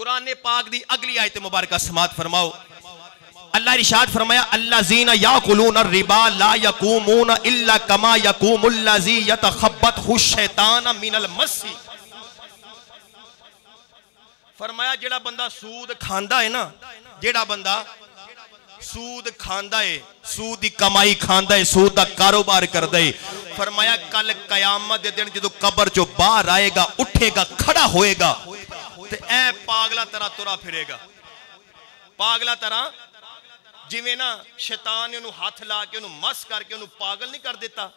कुरान पाक दी अगली आयत मुबारक समात फरमाओ। अल्लाह इरशाद फरमाया अल्लाज़ीना याकुलूना रिबा ला यकूमूना इल्ला कमा यकूमुल्लज़ी यतखब्बतहु शैतान मिनल मस्सी। फरमाया जेड़ा बंदा सूद खांदा है ना, जेड़ा बंदा सूद खांदा है, सूद की कमाई खांदा है, सूद का कारोबार करदा है, फरमाया कल कयामत दे दिन जदों कब्र चो बाहर आएगा, उठेगा, खड़ा होएगा ते ऐ पागला तरह तुरा फिरेगा। पागला तरह जिवें ना शैतान ने उन्हें हाथ ला के उन्हें मस करके उन्हें पागल नहीं कर देता,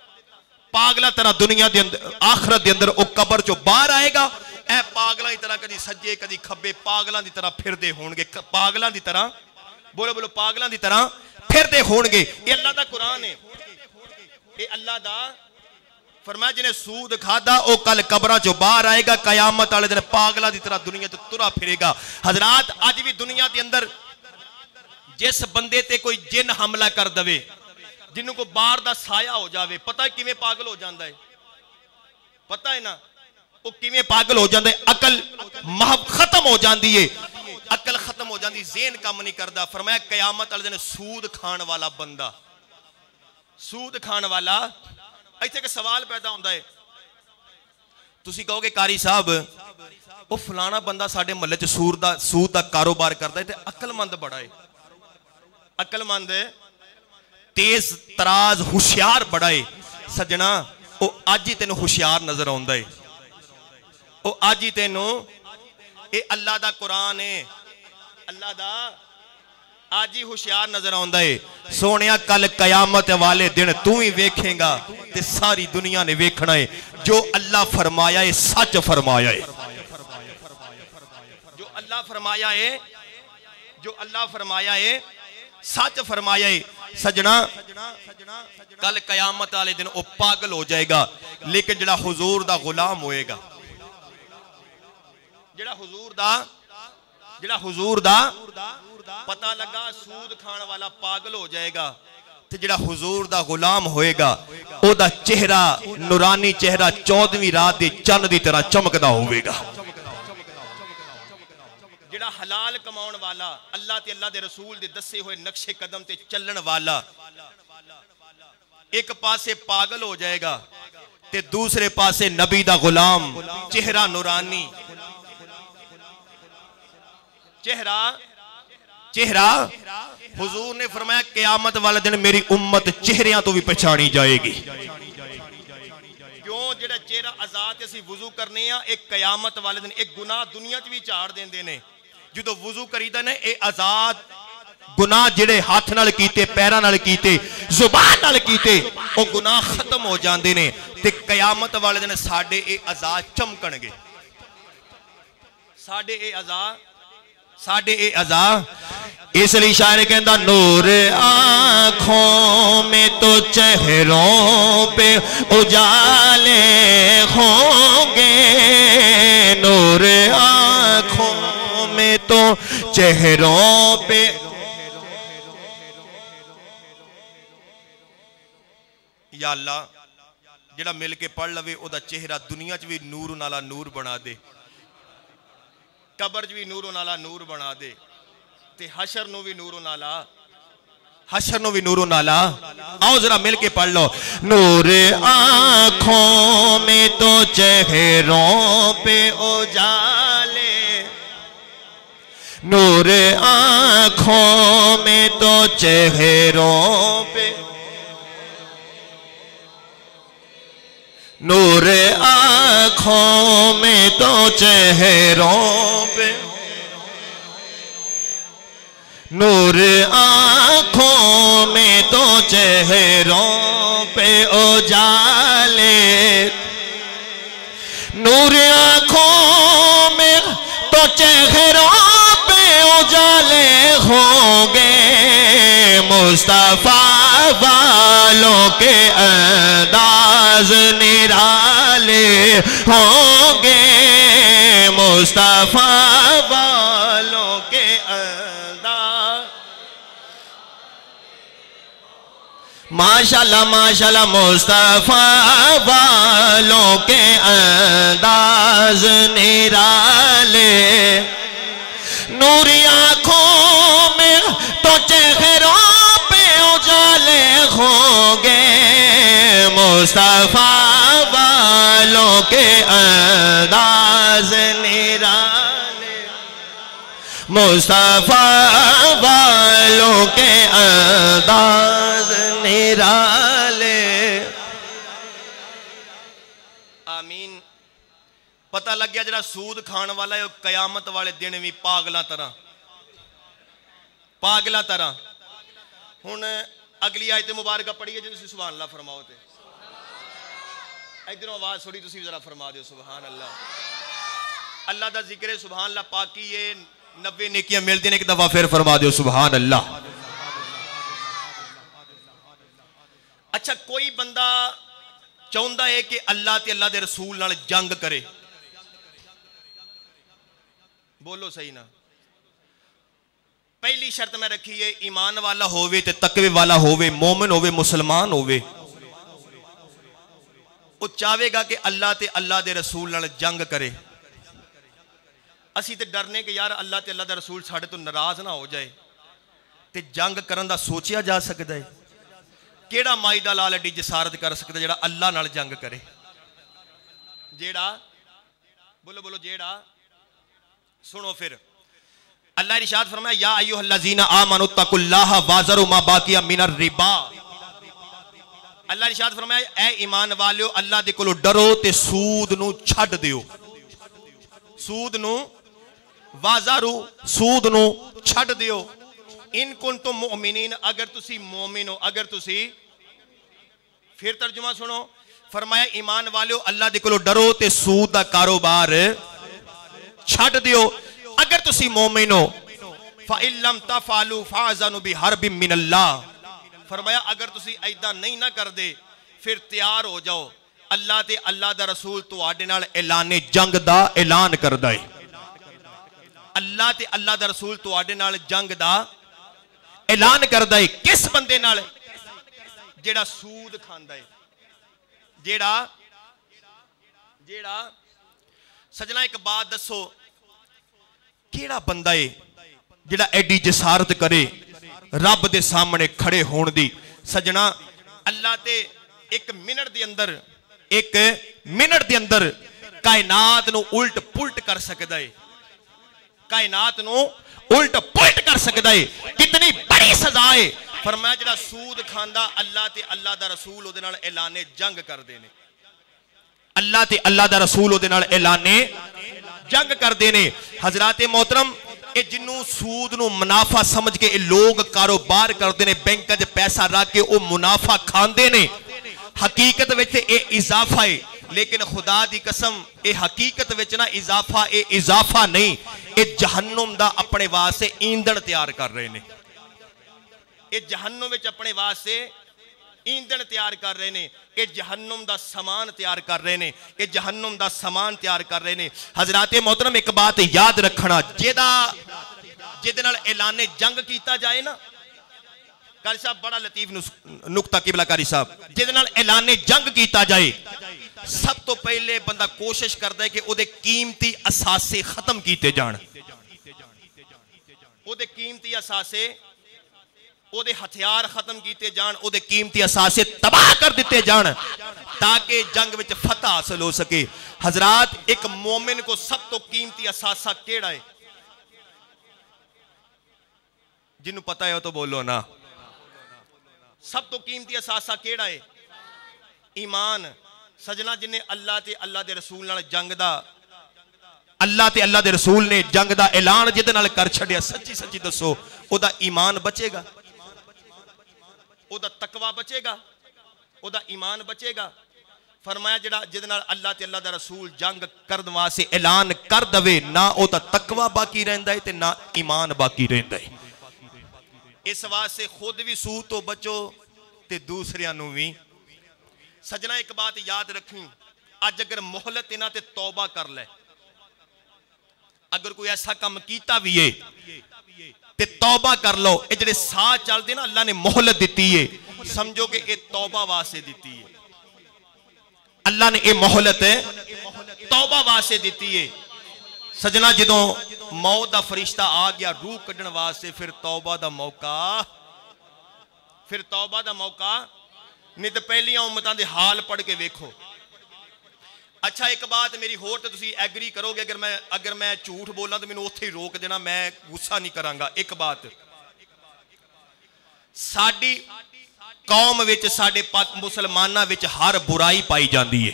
पागला तरह दुनिया दे अंदर आखिरत दे अंदर वो कब्र चो बाहर आएगा। ऐ पागलों की तरह कदी सज्जे कदी खब्बे पागलों की तरह फिरदे होणगे, पागलों की तरह बोलो बोलो पागलों की तरह फिरदे होणगे। ये अल्लाह दा कुरान है, ये अल्लाह दा फरमाया जिन्हें सूद खादा वो कल कब्रां चो बाहर आएगा, कयामत वाले दिन पागलों की तरह दुनिया च तुरा फिरेगा। हजरात अज भी दुनिया के अंदर जिस बंदे ते कोई जिन हमला कर दवे, जिन्हों को बाहर दा साया हो जाए, पता है किवें पागल हो जाता है, पता है ना वो किवें पागल हो जाता है, अकल महब खत्म हो जाती है, अकल खत्म हो जाती, ज़हन काम नहीं करता। फरमाया कयामत वाले दिन सूद खान वाला बंदा, सूद खान वाला। इत्थे एक सवाल पैदा होता है, तुसी कहोगे कारी साहब वो फलाना बंदा साडे महल्ले च सूद दा कारोबार करता है, अकलमंद बड़ा है, अकलमंद तेज तराज होशियार बड़ा है। सजना वो अज ही तेनों होशियार नजर आता है, वो अज ही तेनों, ये अल्लाह दा कुरान है, अल्लाह दा आज ही होशियार नजर आता है। सोनिया कल कयामत वाले दिन तू ही वेखेगा ते सारी दुनिया ने वेखना है। जो अल्लाह फरमाया है सच फरमाया है, जो अल्लाह फरमाया है, जो अल्लाह फरमाया है सच फरमाया है। सजना कल कयामत वाले दिन वो पागल हो जाएगा, लेकिन जड़ा हुजूर दा गुलाम होएगा, जड़ा हुजूर दा पता लगा सूद खान वाला पागल हो जाएगा, ते जड़ा हुजूर दा गुलाम होएगा ओदा चेहरा नूरानी चेहरा 14वीं रात दे चंद दी तरह चमकदा होवेगा। जड़ा हलाल कमाउण वाला, अल्लाह ते अल्लाह दे रसूल दे दसे हुए नक्शे कदम ते चलण वाला एक पासे पागल हो जाएगा ते दूसरे पासे नबी दा गुलाम, चेहरा नूरानी, चेहरा चेहरा। हुजूर ने फरमाया क़यामत वाले दिन मेरी उम्मत चेहरियां तो भी पहचानी जाएगी। क्यों? जेड़ा चेहरा आजाद असीं वुजू करने आ, एक क़यामत वाले दिन एक गुनाह दुनिया च भी झाड़ देंदे ने। जो वुजू करीदा ने ये आजाद गुनाह जेड़े हाथ नाल कीते, पैरां नाल कीते, जुबान नाल कीते, वो गुनाह खत्म हो जाते ने ते क़यामत वाले दिन साडे ये आजाद चमकणगे, साडे ये आजाद, साडे ये आजाद। इसलिए शायर कहता नूर आँखों में तो चेहरों पे उजाले होंगे, नूर आँखों में तो चेहरों पे। या अल्लाह जेड़ा मिल के पढ़ लवे ओदा चेहरा दुनिया च भी नूर नाला नूर बना दे, कबर च भी नूर नाला नूर बना दे, ते हशर नो भी नूर नाला, हशर नो भी नूर नाला। आओ जरा मिल के पढ़ लो। नूर आँखों में तो चेहरों पे उजाले, नूर आँखों में तो चेहरों पे, नूर आँखों में तो चेहरों पे, नूर आँखों में तो चेहरों पे उजाले, नूर आँखों में तो चेहरों पे उजाले होंगे, मुस्तफा वालों के अंदाज निराले होंगे, मुस्तफा वालों के अंदाज, माशाल्लाह माशाल्लाह, मुस्तफा वालों के अंदाज निराले निराले, मुस्तफा वालों के अंदाज निराले। आमीन। पता लग गया जरा सूद खान वाला है कयामत वाले दिन भी पागला तरह हुण अगली आयत मुबारक पढ़िए जी तुसीं सुभान अल्लाह फरमाओ ते इधरों आवाज थोड़ी तुसीं जरा फरमा दियो सुभान अल्लाह। अल्लाह दा जिक्र है सुभान अल्लाह पाकी ये 90 नेकियां मिलदी ने, एक दफा फिर फरमा दियो सुभान अल्लाह। अच्छा कोई बंदा चाहुंदा है कि अल्लाह ते अल्लाह दे रसूल नाल जंग करे, बोलो सही ना। पहली शर्त मैं रखी है ईमान वाला होवे ते तकवे वाला होवे, मोमिन होवे, मुसलमान होवे, वो चाहेगा कि अल्लाह ते अल्लाह दे रसूल नाल जंग करे। असी ते डरने कि यार अल्लाह ते अल्लाह दा रसूल साडे तो नाराज ना हो जाए, ते जंग करन दा सोचिया जा सकदा है। केड़ा माई दा लाल एडी जसारत कर सकदा जेड़ा अल्लाह नाल जंग करे? जेड़ा बोलो बोलो जेड़ा। सुनो फिर अल्लाह इरशाद फरमाया या अय्युहल्लज़ीना आमनु तकुल्लाह वाज़रू मा बाकिया मिनर रिबा। अल्लाह इरशाद फरमाया ऐ ईमान वालियो अल्लाह दे कोलों डरो ते सूद नू छड्ड दियो। सूद नू वाज़रू सूद नू छड्ड दियो। इन कुंतुम मुमिनीन अगर तुसी मोमिन हो, अगर तुसी। फिर तर्जुमा सुनो फरमाया ईमान वालियो अल्लाह दे कोलों डरो ते सूद दा कारोबार छड्ड दियो अगर तुसी मोमिन हो। फ़इल्लम तफ़अलू फ़अज़नु बिहर्बिम मिनल्लाह। फरमाया अगर तुसी ऐदा नहीं ना कर दे फिर तैयार हो जाओ, अल्लाह ते अल्लाह दा रसूल तुहाडे नाल ऐलाने जंग दा ऐलान करदा है। अल्लाह ते अल्लाह दा रसूल तुहाडे नाल जंग दा ऐलान करदा है। किस बंदे नाल? जेड़ा सूद खांदा है, जेड़ा सजना एक बात दसो केड़ा बंदा है जेड़ा एडी जसारत करे रब दे सामने खड़े होने दी? सजना अल्लाह ते एक मिनट दे अंदर कायनात नू उल्ट पुलट कर सकदा है, कायनात नू उल्ट पुलट कर सकदा है। कितनी बड़ी सजा है। फरमाया जेड़ा सूद खांदा अल्लाह ते अल्लाह दा रसूल ओदे नाल ऐलाने जंग करदे ने, अल्लाह ते अल्लाह दा रसूल ओदे नाल ऐलाने जंग करदे ने। हजराते मोहतरम ये जिन्नू सूद नू मुनाफा समझ के लोग कारोबार करते हैं, बैंक च पैसा रख के वो मुनाफा खाते हैं। हकीकत में ये इजाफा है, लेकिन खुदा दी कसम ये हकीकत में ना इजाफा, ये इजाफा नहीं, ये जहन्नुम दा अपने वास्ते ईंधन तैयार कर रहे हैं। ये जहन्नुम में अपने वास्ते ईंधन तैयार कर रहे हैं, ये जहन्नुम दा समान तैयार कर रहे हैं, ये जहन्नुम दा समान तैयार कर रहे हैं। हजराते मोहतरम एक बात याद रखना, जिहदे नाल ऐलाने जंग कीता जाए ना, कारी साहब बड़ा लतीफ नुक्ता किबला कारी साहब, जिहदे नाल ऐलाने जंग कीता जाए सब तो पहले बंदा कोशिश करता है कि ओदे कीमती असासे खत्म कीते जान, ओदे कीमती असासे ओदे हथियार खत्म किए जान, ओदे कीमती असासे तबाह कर दिते जान ताकि जंग विच फतह हासिल हो सके। हजरात एक मोमिन को सब तो कीमती असासा केड़ा है? जिन्हों पता है वो तो बोलो ना। सब तो कीमती असासा केड़ा है? ईमान। सजना जिन्हें अल्लाह ते अल्लाह दे रसूल नाल जंग दा, अल्लाह ते अल्लाह दे रसूल ने जंग दा ऐलान जिहदे नाल कर छड़िया, सच्ची सच्ची दसो ओदा ईमान बचेगा, ओदा तकवा बचेगा, ओदा ईमान बचेगा? फरमाया जेड़ा जिहदे नाल अल्लाह ते अल्लाह दा रसूल जंग करन वास्ते ऐलान कर दवे, ना ओदा तकवा बाकी रहिंदा है ते ना ईमान बाकी रहिंदा है। इस वास्ते खुद भी सूद तो बचो ते दूसरियां नूं भी। सजना एक बात याद रखनी, अज अगर मोहलत इन्हां ते तौबा कर ले, अगर कोई ऐसा काम कीता भी है ते तौबा कर लो। ये जेडे साह चलते ना अल्लाह ने मोहलत दी है, समझो कि ये तौबा वास्ते दी है। अल्लाह ने ये मोहलत तौबा वास्ते दी है। सजना जदों मौत दा फरिश्ता आ गया रूह कढ़न वास्ते, फिर तौबा दा मौका, फिर तौबा दा मौका नहीं। तो पहलियां उम्मतां दे हाल पढ़ के वेखो, अच्छा एक बात मेरी होर ते तुसी एग्री करोगे, अगर मैं झूठ बोलना तो मैनू उत्थे ही रोक देना, मैं गुस्सा नहीं करांगा। एक बात साडी कौम विच साडे मुसलमानां विच हर बुराई पाई जाती है।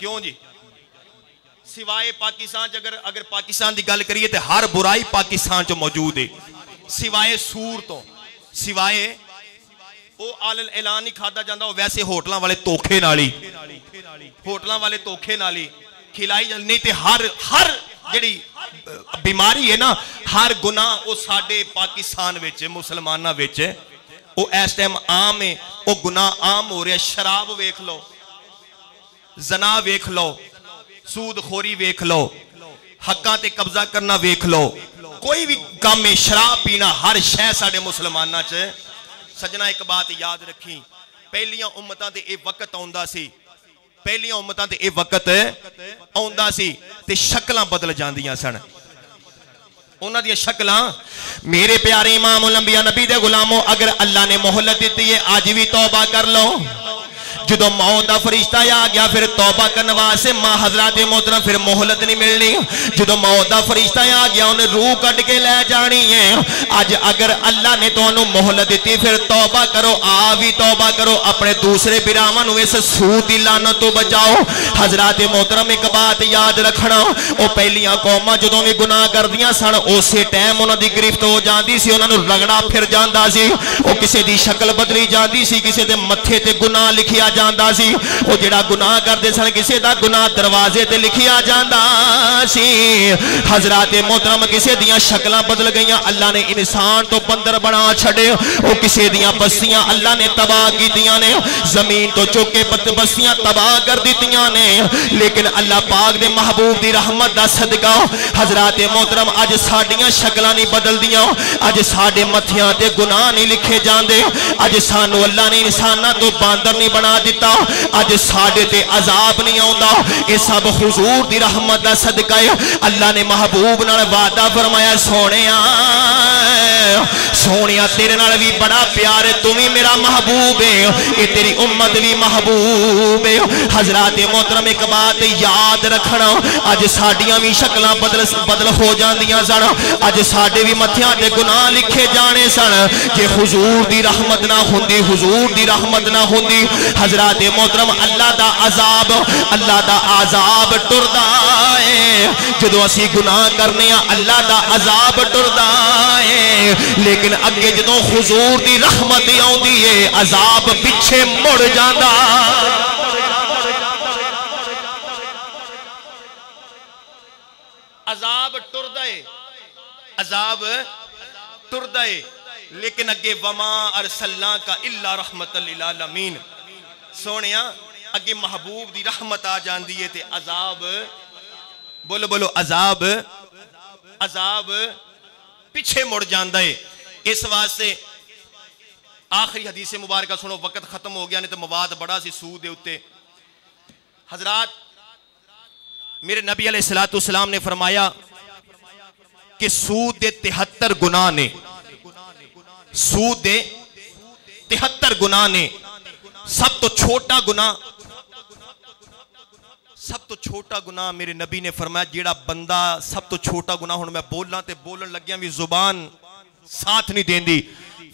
क्यों जी? सिवाए पाकिस्तान अगर पाकिस्तान की गल करिए तो हर बुराई पाकिस्तान च मौजूद है, सिवाए सूर तो, सिवाए वो आलन ऐलान नहीं खादा जाता, वैसे होटलों वाले धोखे नाल ही, होटलों वाले धोखे नाल ही खिलाई जाती। नहीं तो हर जिहड़ी बीमारी है ना, हर गुनाह वो साडे पाकिस्तान विच मुसलमानां विच वो इस टाइम आम है, वो गुनाह आम हो रहा। शराब वेख लो, जना वेख लो, सूदखोरी वेख लो, हक्कां ते कब्जा करना वेख लो, कोई भी काम है, शराब पीना, हर शह साडे मुसलमानां च। सजना एक बात याद रखी, पहलियां उम्मतां ते इह वक्त आउंदा सी, पहलियां उम्मतां ते इह वक्त आउंदा सी ते शक्लां बदल जांदियां सन, उन्हां दी शक्लां। मेरे प्यारे इमाम अंबिया नबी दे गुलामों, अगर अल्लाह ने मोहलत दी है अज भी तौबा कर लो। जो मौत का फरिश्ता आ गया फिर तौबा करने वास्ते मां हजरत मोहतरम फिर मोहलत नहीं मिलनी। जो मौत का फरिश्ता आ गया उन्हें रूह कट के लै जानी है। अज अगर अल्लाह ने तुहानू मोहलत दी फिर तौबा करो, आ भी तौबा करो, अपने दूसरे बिरावां इस सूद की लानत तो बचाओ। हजरत मोहतरम एक बात याद रखना, वो पहलियां कौमां जदों भी गुनाह करदियां सन उस टाइम उन्हां दी गिरफ्त हो जाती सी, उन्हां नू रगड़ा फिर जांदा सी, वो किसी दी शक्ल बदली जाती सी, किसी दे मत्थे ते गुनाह लिखिया जांदा सी। वो जिहड़ा गुनाह करदे सन किसी दा गुनाह दरवाजे ते लिखिया जांदा सी। हजरत मोहतरम किसी दियां शक्लां बदल गईयां, अल्लाह ने इंसान तो बंदर बना छड़े। वो किसी दियां बस्तियां अल्लाह ने तबाह कीतियां ने, जमीन तो चुक के बस्तियां तबाह कर दित्तियां ने। लेकिन अल्लाह पाक दे महबूब दी रहमत दा सदका हजरत मोहतरम अज साडियां शक्लां नहीं बदलदियां, अज साडे मत्थियां ते गुनाह नहीं लिखे जांदे, अज सानू अल्लाह ने इंसानां तो बांदर नहीं बना दिता, अज साडे ते अजाब नहीं आउंदा। ये सब हुजूर दी रहमत दा सदका है। अल्लाह ने महबूब नाल वादा फरमाया, सोनिया तेरे नाल भी बड़ा प्यार है, तू भी मेरा महबूब है, ये तेरी उम्मत भी महबूब है। हजरत मोहतरम एक बात याद रखना, अज साडियां भी शक्लां बदल हो जांदियां सन, अज साडे भी मत्थियां ते गुनाह लिखे जाने सन। जे हुजूर दी रहमत ना हुंदी, हुजूर दी रहमत ना हुंदी, हजरत मोहतरम अल्लाह दा अजाब टुरदा है। जदों असी गुनाह करने अल्लाह दा अजाब टुरदा है, लेकिन अगे जदों हुजूर दी रहमत आउंदी है अजाब पिछे मुड़ जांदा। अजाब टुरदा है, अजाब टुरदा है, लेकिन अगे वमा अरसलना का इल्ला रहमतल लिल आलमीन। सोनिया अगे महबूब दी रहमत आ जाती है ते अजाब, बोलो बोलो, अजाब पिछे मुड़ जाता है। इस वास्ते आखिरी हदीस मुबारक सुनो, वक्त खत्म हो गया नहीं तो मवाद बड़ा सी सूद दे उत्ते। हजरात मेरे नबी अलैहिस्सलातु वस्सलाम ने फरमाया कि सूद दे 73 गुनाह ने, सूद दे 73 गुनाह ने। सब तो छोटा गुनाह मेरे नबी ने फरमाया, जेड़ा बंदा सब तो छोटा गुनाह, हुण मैं बोलना ते बोलन लग्या भी जुबान साथ नहीं देंदी।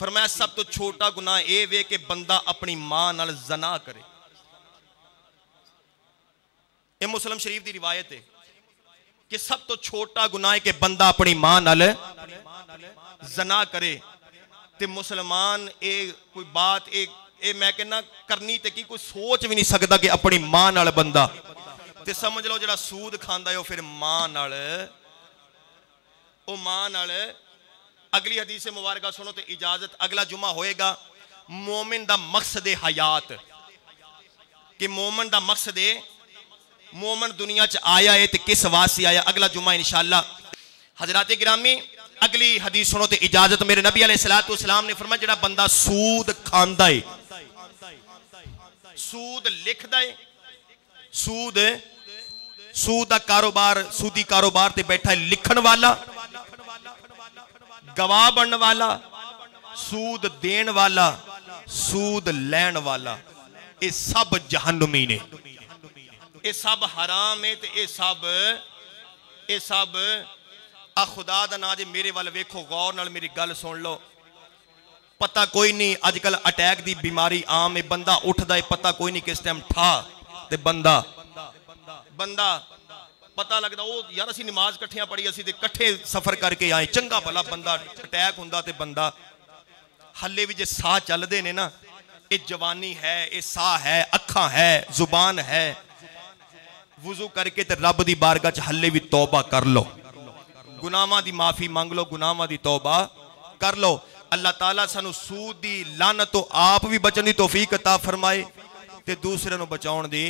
फरमाया सब तो छोटा गुनाह ये वे कि बंदा अपनी मां नाल जना करे। ये मुस्लिम शरीफ की रिवायत है कि सब तो छोटा गुनाह है कि बंदा अपनी मां नाल जना करे। ते मुसलमान ये कोई बात मैं कहना करनी ते की कोई सोच भी नहीं सकता कि अपनी मां नाल बंदा, ते समझ लो जरा सूद खांदा है फिर मां नाल, ओ मां नाल। अगली हदीस मुबारक सुनो तो इजाजत, अगला जुमा होएगा मोमिन दा मकसद हयात, कि मोमिन दा मकसद मोमिन दुनिया च आया है तो किस वास्ते आया। अगला जुमा इंशाअल्लाह। हजरात गिरामी अगली हदीस सुनो तो इजाजत। मेरे नबी अलैहिस्सलातु वस्सलाम ने फरमाया जेड़ा बंदा सूद खांदा है, सूद लिखदा है, सूद दा कारोबार, सूदी कारोबार ते बैठा है लिखण वाला, गवाह बनने वाला, सूद देण वाला, सूद लैण वाला, ये सब जहन्नमी ने। ये सब हराम है, ये सब आ खुदा दा ना जे मेरे वाल वेखो, गौर नाल मेरी गल सुन लो। पता कोई नहीं, अजकल अटैक दी बीमारी आम है, बंदा उठदा है पता कोई नहीं किस टाइम ठा ते बंदा पता लगदा ओ यार असी नमाज कट्ठियां पढ़ी, असी ते कट्ठे सफर करके आए, चंगा भला बंदा अटैक हुंदा ते बंदा हल्ले भी जे साह चलदे ने ना, ये जवानी है, ये साह है, अखां है, जुबान है, वुजू करके ते रब दी बारगाह च हल्ले भी तौबा कर लो, गुनाहां दी माफी मंग लो, गुनाहां दी तौबा कर लो। अल्लाह ताला सानू सूद दी लानत तो आप भी बचन दी तौफीक अता फरमाए ते दूसरे नू बचाउण दी